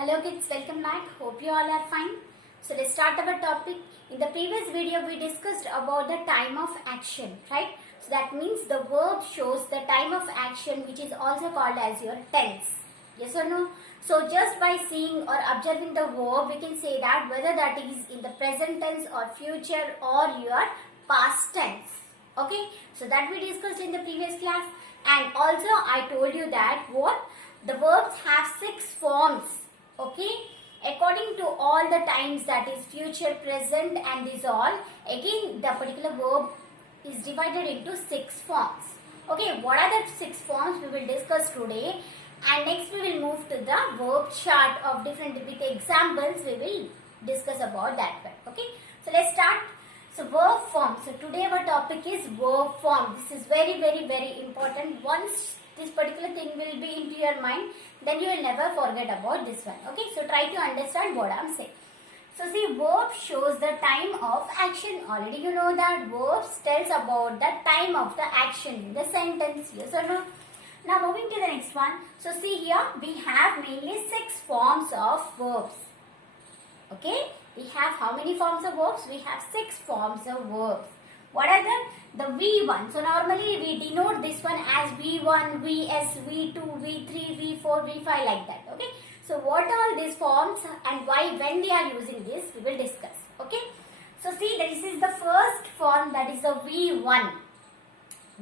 Hello kids, welcome back. Hope you all are fine. So let's start our topic. In the previous video we discussed about the time of action, right? So that means the verb shows the time of action, which is also called as your tense. Yes or no? So just by seeing or observing the verb, we can say that whether that is in the present tense or future or your past tense. Okay? So that we discussed in the previous class. And also I told you that what? The verbs have 6 forms. Okay, according to all the times, that is future, present and these all, again the particular verb is divided into 6 forms. Okay, what are the 6 forms we will discuss today, and next we will move to the verb chart of different with the examples we will discuss about that one. Okay, so let's start. So verb form. So today our topic is verb form. This is very important. Once this particular thing will be into your mind, then you will never forget about this one. Okay, so try to understand what I am saying. So see, verb shows the time of action. Already you know that verbs tells about the time of the action in the sentence. Yes or no? Now moving to the next one. So see here, we have mainly 6 forms of verbs. Okay, we have how many forms of verbs? We have 6 forms of verbs. What are them? The V1. So normally we denote this one as V1, Vs, V2, V3, V4, V5 like that. Okay. So what are these forms and why, when they are using this, we will discuss. Okay. So see, this is the first form, that is the V1.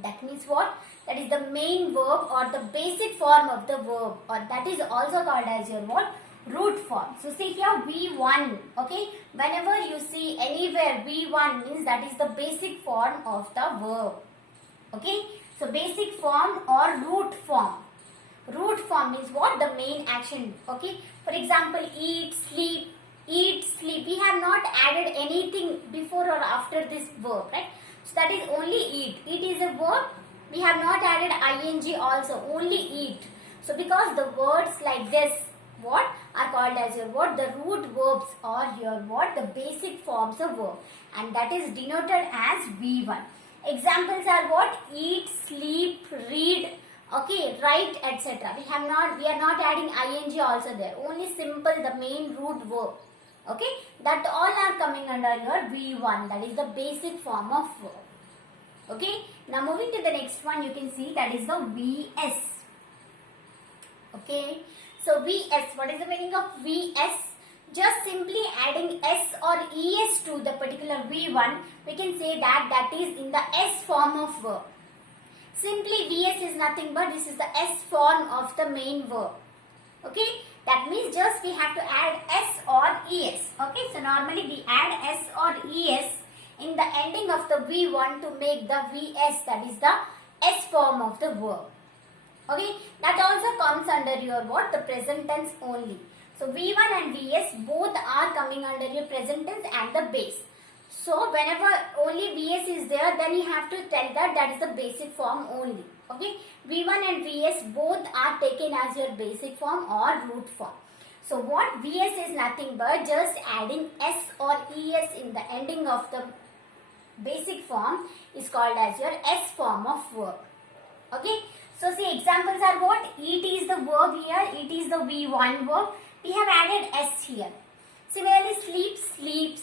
That means what? That is the main verb or the basic form of the verb, or that is also called as your what? Root form. So see here V1, okay, whenever you see anywhere V1 means that is the basic form of the verb. Okay, so basic form or root form. Root form means what? The main action. Okay, for example, eat, sleep, we have not added anything before or after this verb, right? So that is only eat. Eat is a verb. We have not added ing also, only eat. So because the words like this, what are called as your what? The root verbs or your what? The basic forms of verb, and that is denoted as V1. Examples are what? Eat, sleep, read, okay, write, etc. We are not adding ing also there. Only simple, the main root verb. Okay, that all are coming under your V1. That is the basic form of verb. Okay, now moving to the next one, you can see that is the Vs. Okay. So Vs, what is the meaning of Vs? Just simply adding S or Es to the particular V1, we can say that that is in the S form of verb. Simply Vs is nothing but this is the S form of the main verb. Okay, that means just we have to add S or Es. Okay, so normally we add S or Es in the ending of the V1 to make the Vs, that is the S form of the verb. Okay, that also comes under your what? The present tense only. So V1 and Vs both are coming under your present tense and the base. So whenever only Vs is there, then you have to tell that that is the basic form only. Okay, V1 and Vs both are taken as your basic form or root form. So what? Vs is nothing but just adding S or Es in the ending of the basic form is called as your S form of verb. Okay. So see, examples are what? Eat is the verb here. It is the V1 verb. We have added S here. Similarly, sleep, sleeps.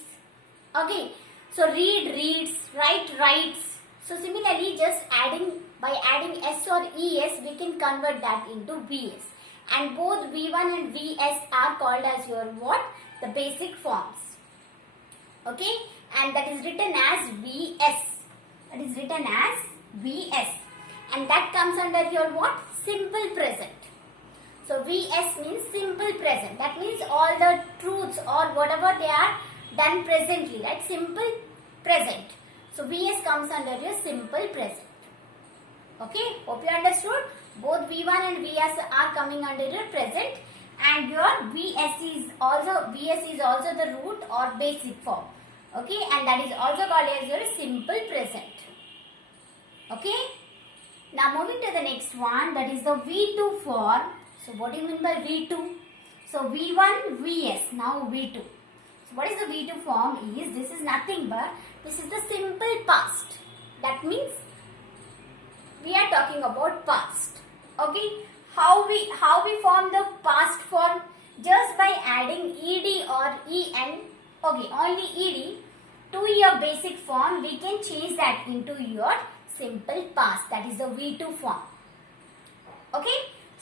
Okay. So read, reads, write, writes. So similarly, just by adding S or Es, we can convert that into Vs. And both V1 and Vs are called as your what? The basic forms. Okay. And that is written as Vs. That is written as Vs. And that comes under your what? Simple present. So Vs means simple present. That means all the truths or whatever they are done presently, right? Simple present. So Vs comes under your simple present. Okay, hope you understood. Both V1 and Vs are coming under your present, and your Vs is also the root or basic form. Okay, and that is also called as your simple present. Okay. Now moving to the next one, that is the V2 form. So what do you mean by V2? So V1, Vs, now V2. So what is the V2 form is, this is nothing but, this is the simple past. That means we are talking about past. Okay, how we form the past form? just by adding ed or en, okay, only ed to your basic form, we can change that into your simple past, that is the V2 form. Okay,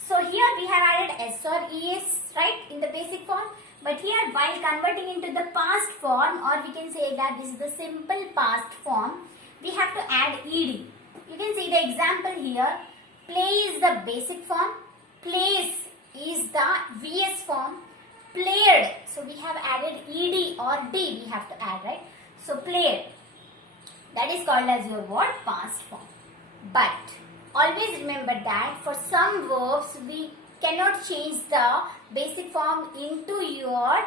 so here we have added s or es, right, in the basic form. But here, while converting into the past form, or we can say that this is the simple past form, we have to add ed. You can see the example here. Play is the basic form, plays is the vs form, played, so we have added ed or d, we have to add, right? So played, that is called as your what? Past form. But always remember that for some verbs we cannot change the basic form into your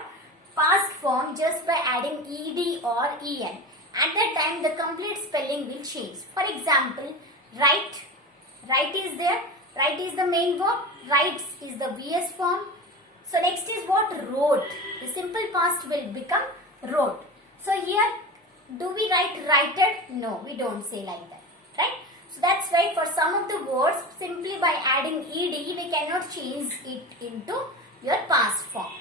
past form just by adding ed or en. At that time the complete spelling will change. For example, write, write is there, write is the main verb, writes is the vs form. So next is what? Wrote. The simple past will become wrote. So here, do we write writed? No, we don't say like that, right? So that's why for some of the words, simply by adding ed, we cannot change it into your past form.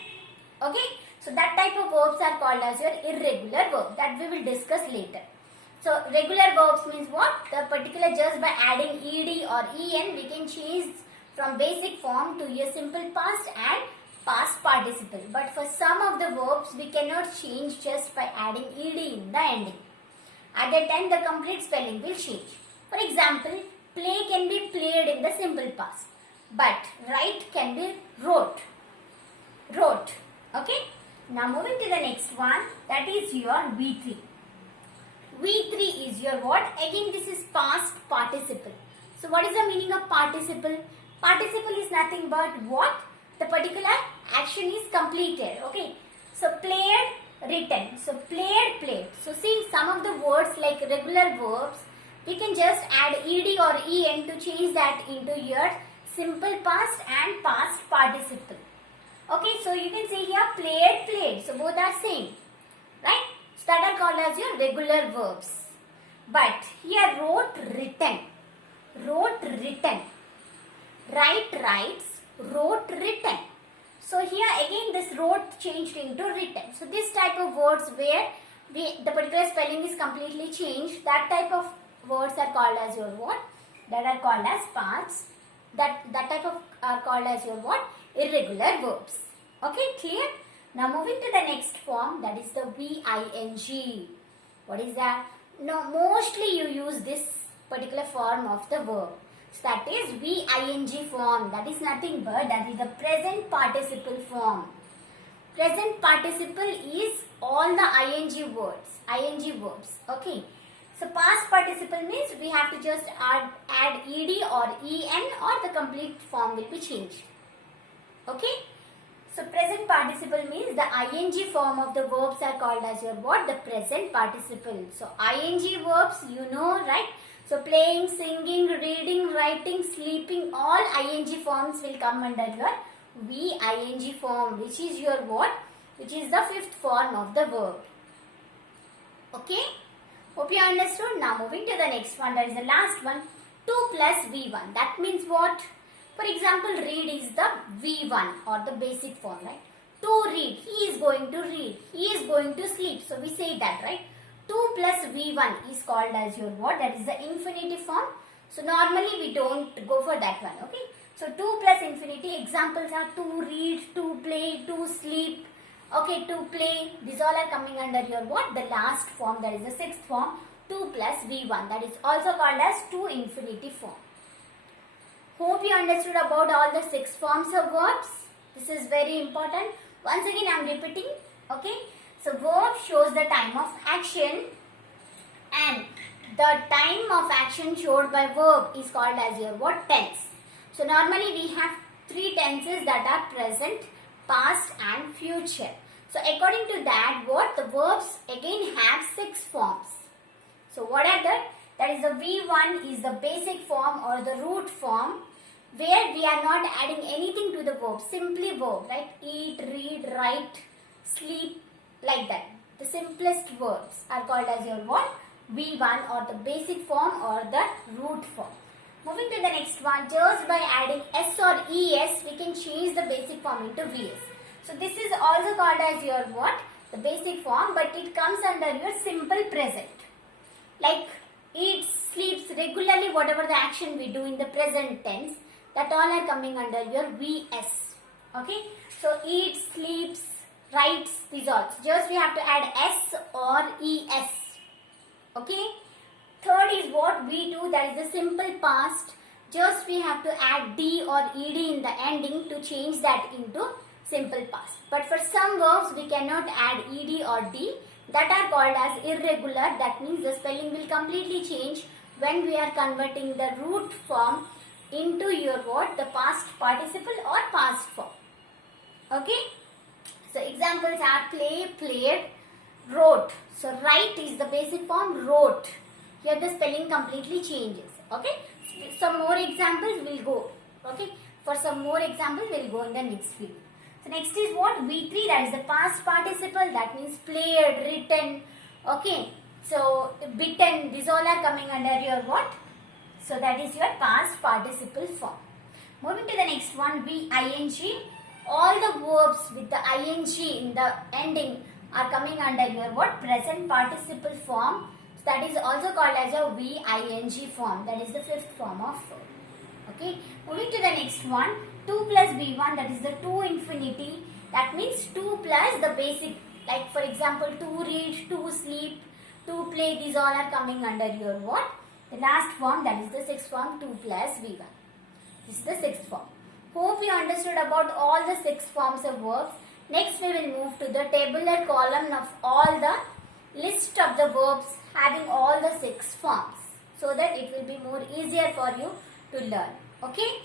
Okay? So that type of verbs are called as your irregular verb, that we will discuss later. So regular verbs means what? The particular, just by adding ed or en, we can change from basic form to your simple past and past participle. But for some of the verbs, we cannot change just by adding ed in the ending. At that time, the complete spelling will change. For example, play can be played in the simple past, but write can be wrote. Wrote. Okay? Now moving to the next one, that is your V3. V3 is your what? Again, this is past participle. So what is the meaning of participle? Participle is nothing but what? The particular action is completed. Okay? So played, written. So played, played. So see, some of the words like regular verbs, we can just add ed or en to change that into your simple past and past participle. Okay, so you can see here played, played. So both are same, right? So that are called as your regular verbs. But here wrote, written. Wrote, written. Write, writes. Wrote, written. So here again this wrote changed into written. So this type of words where the particular spelling is completely changed, that type of words are called as your what? That are called as past. That type of are called as your what? Irregular verbs. Okay, clear? Now moving to the next form, that is the VING. What is that? Now mostly you use this particular form of the verb. So that is VING form. That is nothing but that is the present participle form. Present participle is all the ing words, ing verbs. Okay. So past participle means we have to just add ed or en, or the complete form will be changed. Okay. So present participle means the ing form of the verbs are called as your what? The present participle. So ing verbs, you know, right? So playing, singing, reading, writing, sleeping, all ing forms will come under your VING form, which is your what? Which is the fifth form of the verb. Okay? Hope you understood. Now moving to the next one, that is the last one, 2 plus V1. That means what? For example, read is the V1 or the basic form, right? To read, he is going to read, he is going to sleep. So we say that, right? 2 plus V1 is called as your what? That is the infinitive form. So normally we don't go for that one, okay? So 2 plus infinitive examples are to read, to play, to sleep, okay, to play. These all are coming under your what? The last form, that is the sixth form, 2 plus V1. That is also called as to infinitive form. Hope you understood about all the 6 forms of verbs. This is very important. Once again I am repeating, okay? So verb shows the time of action, and the time of action showed by verb is called as your what? Tense. So normally we have 3 tenses that are present, past and future. So according to that, what? The verbs again have 6 forms. So what are that? That is the V1 is the basic form or the root form, where we are not adding anything to the verb, simply verb, right? Eat, read, write, sleep, like that. The simplest verbs are called as your what? V1 or the basic form or the root form. Moving to the next one, just by adding S or ES, we can change the basic form into VS. So this is also called as your what? The basic form, but it comes under your simple present. Like eats, sleeps regularly, whatever the action we do in the present tense, that all are coming under your VS. Okay. So eats, sleeps, writes, these all. Just we have to add S or ES. Okay. Third is what we do, that is the simple past. Just we have to add D or ED in the ending to change that into simple past. But for some verbs we cannot add ED or D, that are called as irregular. That means the spelling will completely change when we are converting the root form into your what? The past participle or past form. Okay. So examples are play, played, wrote. So write is the basic form, wrote. Here the spelling completely changes. Okay. Some more examples will go. Okay. For some more examples we'll go in the next video. So next is what? V3, that is the past participle. That means played, written. Okay. So bitten, these all are coming under your what? So that is your past participle form. Moving to the next one, VING. All the verbs with the ing in the ending are coming under your what? Present participle form. So that is also called as a VING form. That is the fifth form of verb. Okay. Moving to the next one, 2 plus V1, that is the to infinity. That means 2 plus the basic, like for example, to read, to sleep, to play, these all are coming under your what? The last form, that is the sixth form, 2 plus V1. This is the sixth form. Hope you understood about all the 6 forms of verbs. Next we will move to the tabular column of all the list of the verbs having all the 6 forms, so that it will be more easier for you to learn. Okay.